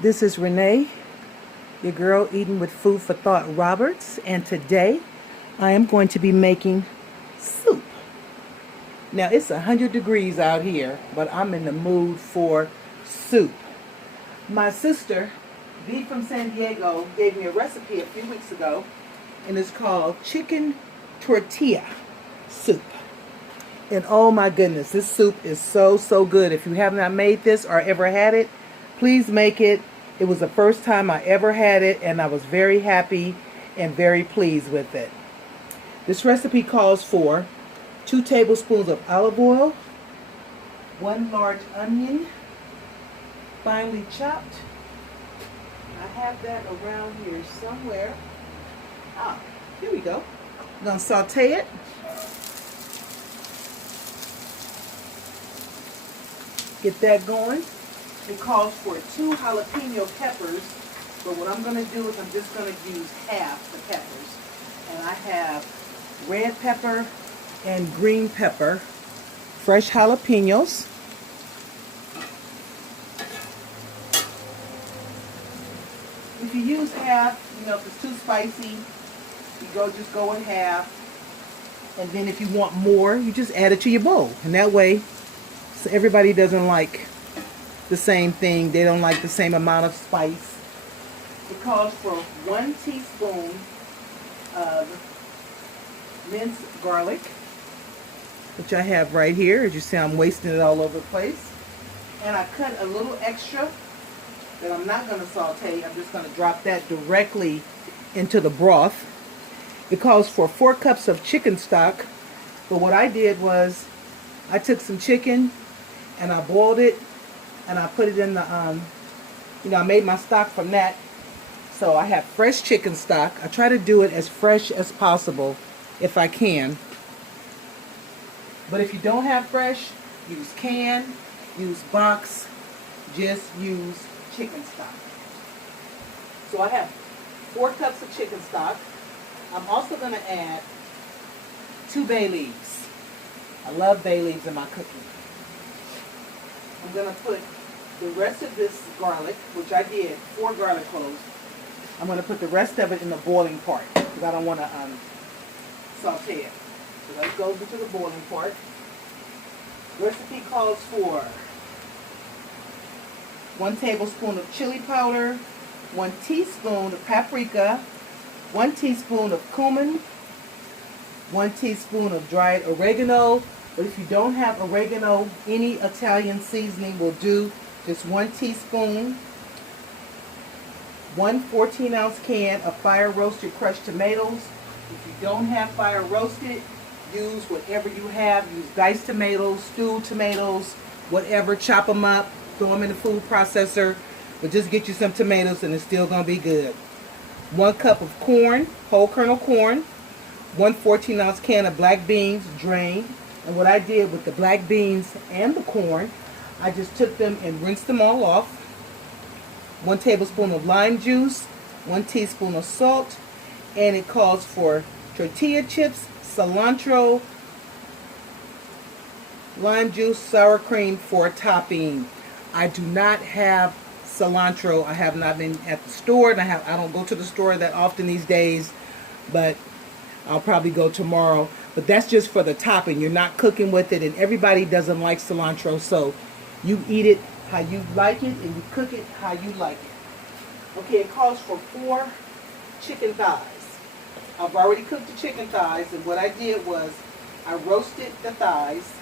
This is Renee, your girl eating with Food for Thought Roberts, and today I am going to be making soup. Now it's 100 degrees out here, but I'm in the mood for soup. My sister, V from San Diego, gave me a recipe a few weeks ago, and it's called chicken tortilla soup. And oh my goodness, this soup is so good. If you have not made this or ever had it, please make it. It was the first time I ever had it, and I was very happy and very pleased with it. This recipe calls for 2 tablespoons of olive oil, 1 large onion, finely chopped. I have that around here somewhere. Ah, here we go. I'm going to saute it. Get that going. It calls for 2 jalapeno peppers, but what I'm going to do is I'm just going to use half the peppers. And I have red pepper and green pepper, fresh jalapenos. If you use half, if it's too spicy, you just go with half. And then if you want more, you just add it to your bowl. And that way, so everybody doesn't like the same thing. They don't like the same amount of spice. It calls for 1 teaspoon of minced garlic, which I have right here. As you see, I'm wasting it all over the place. And I cut a little extra that I'm not going to saute. I'm just going to drop that directly into the broth. It calls for 4 cups of chicken stock. But what I did was I took some chicken and I boiled it, and I put it in the, I made my stock from that. So I have fresh chicken stock. I try to do it as fresh as possible if I can. But if you don't have fresh, use can, use box, just use chicken stock. So I have 4 cups of chicken stock. I'm also going to add 2 bay leaves. I love bay leaves in my cooking. I'm going to put the rest of this garlic, which I did 4 garlic cloves. I'm going to put the rest of it in the boiling part because I don't want to saute it. So that goes into the boiling part. The recipe calls for 1 tablespoon of chili powder, 1 teaspoon of paprika, 1 teaspoon of cumin, 1 teaspoon of dried oregano. But if you don't have oregano, any Italian seasoning will do. Just 1 teaspoon. 1 14-ounce can of fire roasted crushed tomatoes. If you don't have fire roasted, use whatever you have. Use diced tomatoes, stewed tomatoes, whatever. Chop them up, throw them in the food processor. But just get you some tomatoes and it's still going to be good. 1 cup of corn, whole kernel corn. 1 14-ounce can of black beans, drained. And what I did with the black beans and the corn, I just took them and rinsed them all off. 1 tablespoon of lime juice, 1 teaspoon of salt, and it calls for tortilla chips, cilantro, lime juice, sour cream for topping. I do not have cilantro. I have not been at the store, and I don't go to the store that often these days, but I'll probably go tomorrow. But that's just for the topping. You're not cooking with it, and everybody doesn't like cilantro, so you eat it how you like it, and you cook it how you like it. Okay, it calls for 4 chicken thighs. I've already cooked the chicken thighs, and what I did was I roasted the thighs,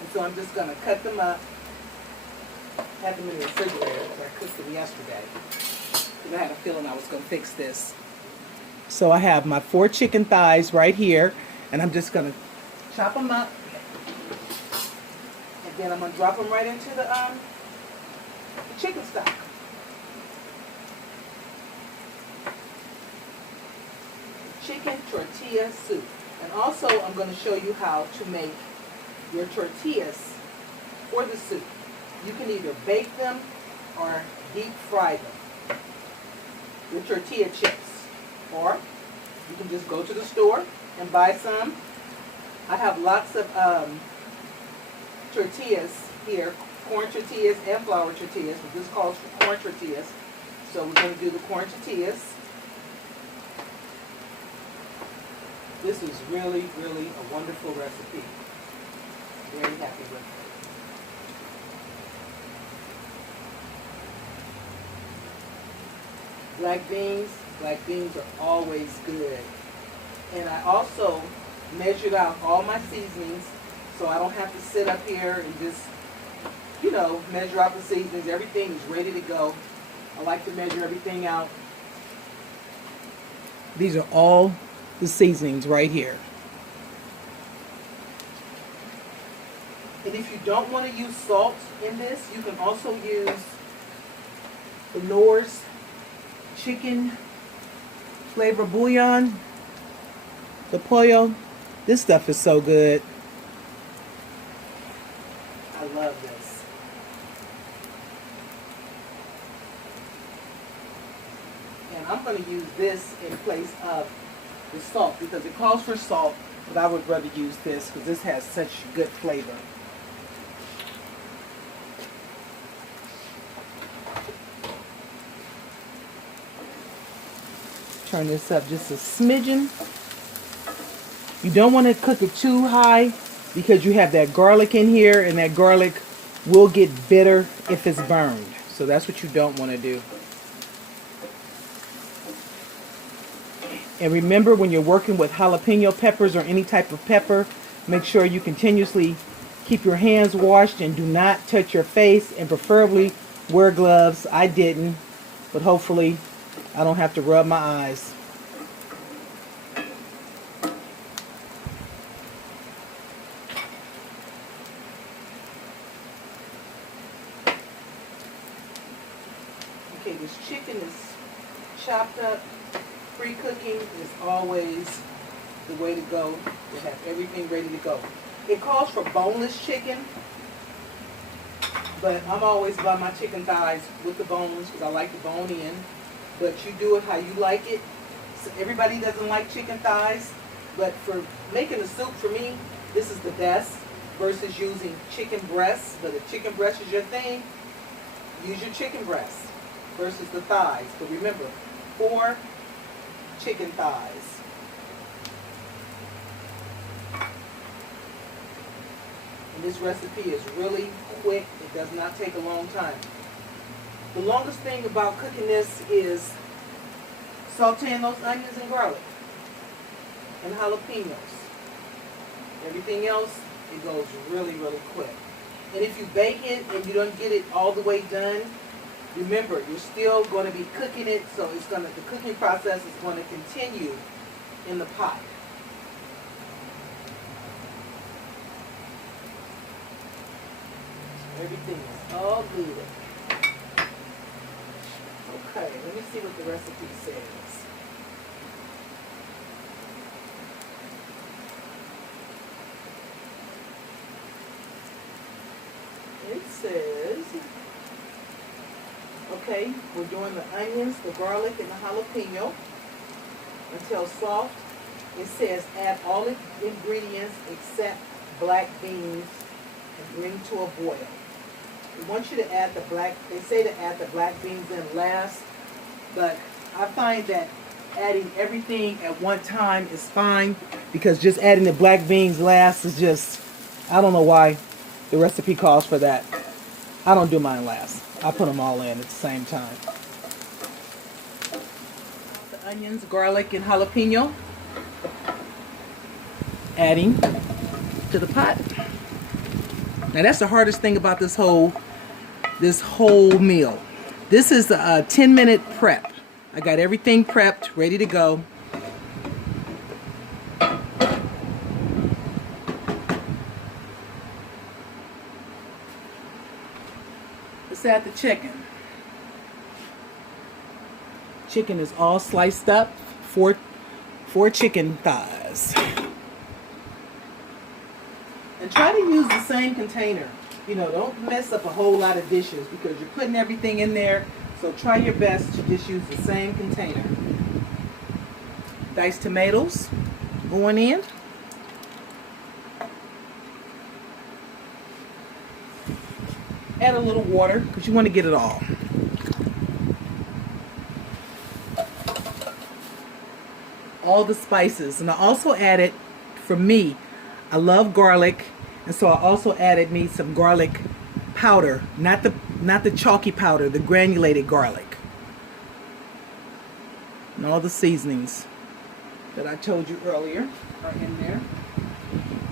and so I'm just going to cut them up. I had them in the refrigerator because I cooked them yesterday, and I had a feeling I was going to fix this. So I have my 4 chicken thighs right here, and I'm just going to chop them up, and then I'm going to drop them right into the chicken stock. Chicken tortilla soup. And also I'm going to show you how to make your tortillas for the soup. You can either bake them or deep fry them. Your tortilla chips. Or you can just go to the store and buy some. I have lots of tortillas here corn tortillas and flour tortillas, but this calls for corn tortillas. So we're going to do the corn tortillas. This is really, really a wonderful recipe. Very happy with it. Black beans are always good. And I also measured out all my seasonings so I don't have to sit up here and just, you know, measure out the seasonings. Everything is ready to go. I like to measure everything out. These are all the seasonings right here. And if you don't want to use salt in this, you can also use the Knorr's chicken flavor bouillon, the pollo. This stuff is so good. I love this. And I'm going to use this in place of the salt because it calls for salt, but I would rather use this because this has such good flavor. Turn this up just a smidgen. You don't want to cook it too high because you have that garlic in here, and that garlic will get bitter if it's burned. So that's what you don't want to do. And remember, when you're working with jalapeno peppers or any type of pepper, make sure you continuously keep your hands washed and do not touch your face, and preferably wear gloves. I didn't, but hopefully I don't have to rub my eyes. Okay, this chicken is chopped up. Pre-cooking is always the way to go to have everything ready to go. It calls for boneless chicken, but I'm always by my chicken thighs with the bones because I like the bone in. But you do it how you like it. So everybody doesn't like chicken thighs, but for making a soup, for me, this is the best versus using chicken breasts. But if chicken breast is your thing, use your chicken breast versus the thighs. But remember, 4 chicken thighs. And this recipe is really quick. It does not take a long time. The longest thing about cooking this is sauteing those onions and garlic and jalapenos. Everything else, it goes really, really quick. And if you bake it and you don't get it all the way done, remember, you're still going to be cooking it, so the cooking process is going to continue in the pot. So everything is all good. Okay, let me see what the recipe says. It says, okay, we're doing the onions, the garlic, and the jalapeno until soft. It says add all the ingredients except black beans and bring to a boil. We want you to add they say to add the black beans in last, but I find that adding everything at one time is fine because just adding the black beans last is just, I don't know why the recipe calls for that. I don't do mine last. I put them all in at the same time. The onions, garlic, and jalapeno. Adding to the pot. Now that's the hardest thing about this whole meal. This is a 10-minute prep. I got everything prepped, ready to go. Let's add the chicken. Chicken is all sliced up, four chicken thighs. And try to use the same container. You know, don't mess up a whole lot of dishes because you're putting everything in there. So try your best to just use the same container. Diced tomatoes going in. Add a little water because you want to get it all. All the spices. And I also added, for me, I love garlic, and so I also added me some garlic powder, not the chalky powder, the granulated garlic. And all the seasonings that I told you earlier are in there.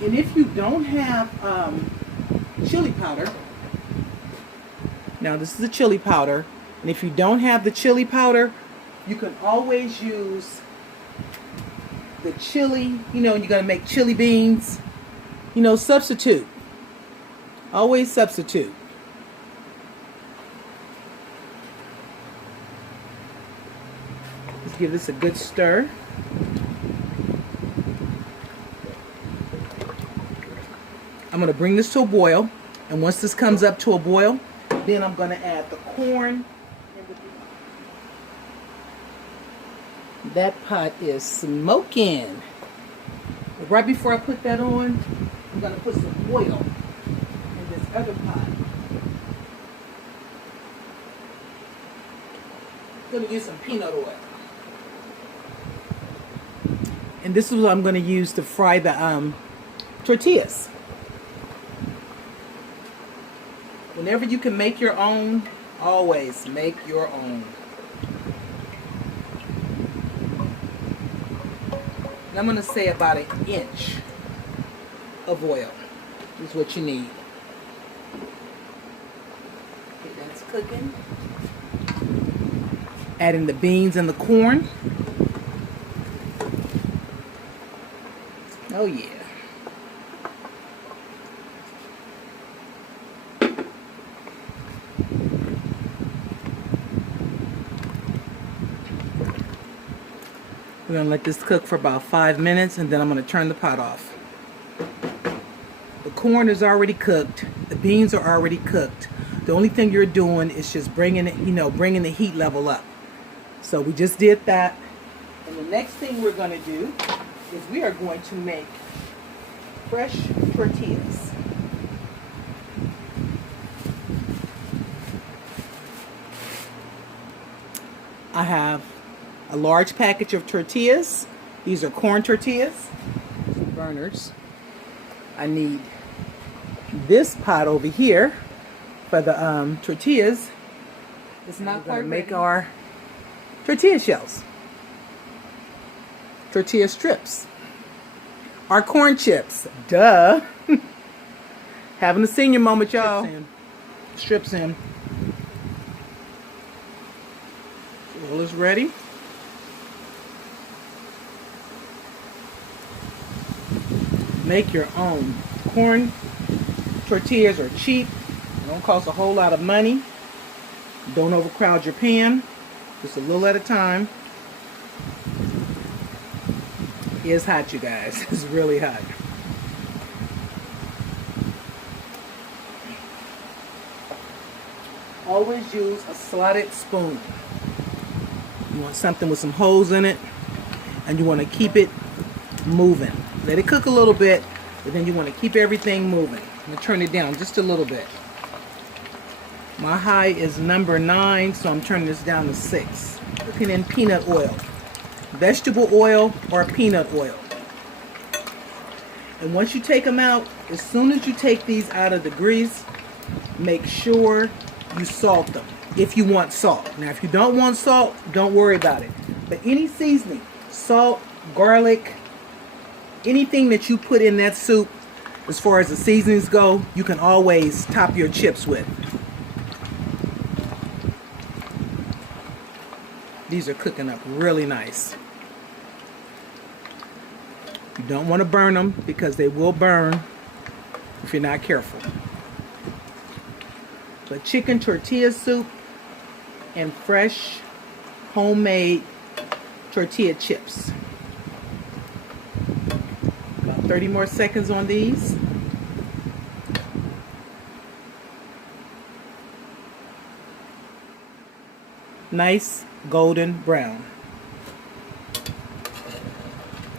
And if you don't have chili powder, now this is the chili powder, and if you don't have the chili powder, you can always use the chili, you know, you're going to make chili beans, you know, substitute. Always substitute. Let's give this a good stir. I'm going to bring this to a boil, and once this comes up to a boil, then I'm going to add the corn. That pot is smoking. But right before I put that on, I'm going to put some oil in this other pot. I'm going to use some peanut oil. And this is what I'm going to use to fry the tortillas. Whenever you can make your own, always make your own. I'm going to say about 1 inch of oil is what you need. Okay, that's cooking. Adding the beans and the corn. Oh yeah. We're going to let this cook for about 5 minutes, and then I'm going to turn the pot off. The corn is already cooked. The beans are already cooked. The only thing you're doing is just bringing it, you know, bringing the heat level up. So we just did that. And the next thing we're going to do is we are going to make fresh tortillas. I have a large package of tortillas. These are corn tortillas. Burners. I need this pot over here for the tortillas. It's not quite ready. Make our tortilla shells. Tortilla strips. Our corn chips. Duh. Having a senior moment, y'all. Strips in. All is ready. Make your own. Corn tortillas are cheap. They don't cost a whole lot of money. Don't overcrowd your pan. Just a little at a time. It's hot, you guys. It's really hot. Always use a slotted spoon. You want something with some holes in it, and you want to keep it moving. Let it cook a little bit, but then you want to keep everything moving. I'm going to turn it down just a little bit. My high is number 9, so I'm turning this down to 6. Cooking in peanut oil. Vegetable oil or peanut oil. And once you take them out, as soon as you take these out of the grease, make sure you salt them if you want salt. Now if you don't want salt, don't worry about it. But any seasoning, salt, garlic, anything that you put in that soup, as far as the seasonings go, you can always top your chips with. These are cooking up really nice. You don't want to burn them because they will burn if you're not careful. But chicken tortilla soup and fresh homemade tortilla chips. About 30 more seconds on these. Nice golden brown.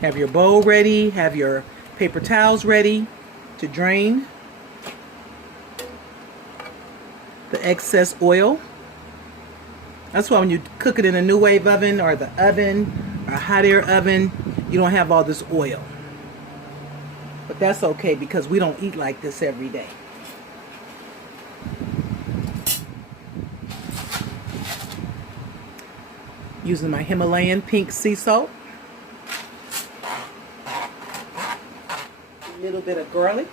Have your bowl ready, have your paper towels ready to drain. the excess oil. That's why when you cook it in a new wave oven or the oven or a hot air oven, you don't have all this oil. But that's okay because we don't eat like this every day. Using my Himalayan pink sea salt. A little bit of garlic,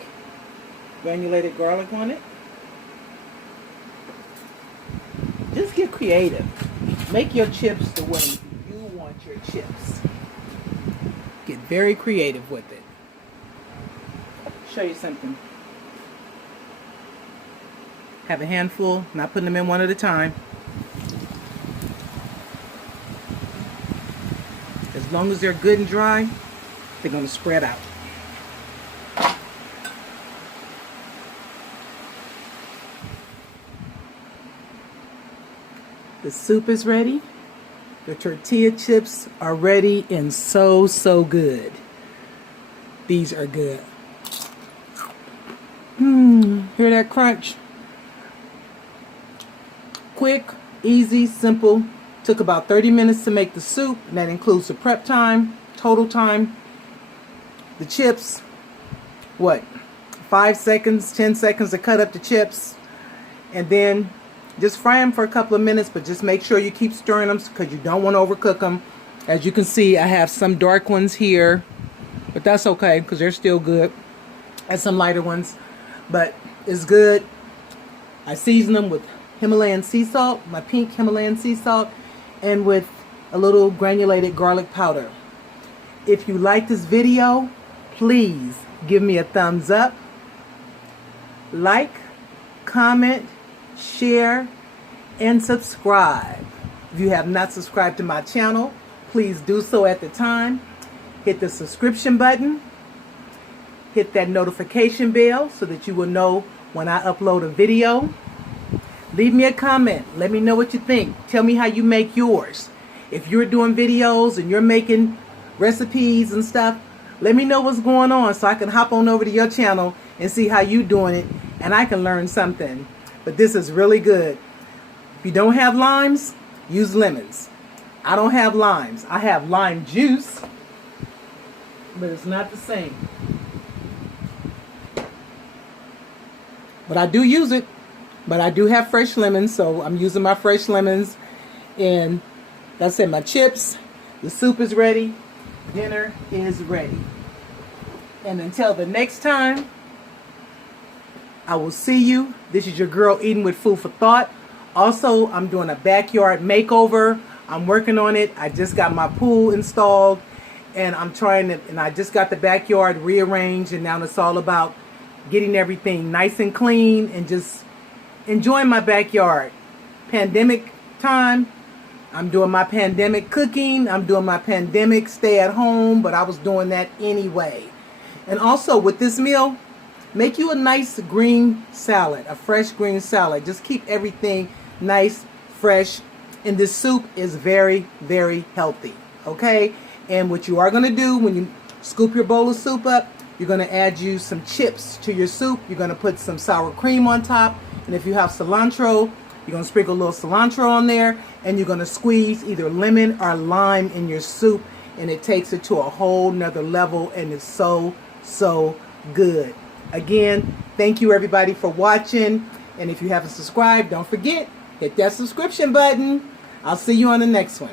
granulated garlic on it. Just get creative. Make your chips the way you want your chips. Get very creative with it. Show you something. Have a handful, not putting them in one at a time. As long as they're good and dry, they're going to spread out. The soup is ready. The tortilla chips are ready and so good. These are good. Hear that crunch? Quick, easy, simple. Took about 30 minutes to make the soup, and that includes the prep time, total time. The chips, what? 5 seconds, 10 seconds to cut up the chips. And then just fry them for a couple of minutes, but just make sure you keep stirring them because you don't want to overcook them. As you can see, I have some dark ones here, but that's okay because they're still good. And some lighter ones, but it's good. I season them with Himalayan sea salt, my pink Himalayan sea salt, and with a little granulated garlic powder. If you like this video, please give me a thumbs up, like, comment, share, and subscribe. If you have not subscribed to my channel, please do so at the time. Hit the subscription button. Hit that notification bell so that you will know when I upload a video. Leave me a comment. Let me know what you think. Tell me how you make yours. If you're doing videos and you're making recipes and stuff, let me know what's going on so I can hop on over to your channel and see how you doing it and I can learn something. But this is really good. If you don't have limes, use lemons. I don't have limes. I have lime juice, but it's not the same. But I do use it. But I do have fresh lemons, so I'm using my fresh lemons. And like I said, my chips, the soup is ready, dinner is ready. And until the next time, I will see you. This is your girl eating with food for thought. Also, I'm doing a backyard makeover. I'm working on it. I just got my pool installed, and I just got the backyard rearranged, and now it's all about getting everything nice and clean and just enjoying my backyard. Pandemic time, I'm doing my pandemic cooking. I'm doing my pandemic stay at home, but I was doing that anyway. And also with this meal, make you a nice green salad, a fresh green salad. Just keep everything nice, fresh. And this soup is very, very healthy. Okay? And what you are going to do when you scoop your bowl of soup up, you're going to add you some chips to your soup. You're going to put some sour cream on top. And if you have cilantro, you're going to sprinkle a little cilantro on there. And you're going to squeeze either lemon or lime in your soup. And it takes it to a whole nother level. And it's so good. Again, thank you everybody for watching. And if you haven't subscribed, don't forget, hit that subscription button. I'll see you on the next one.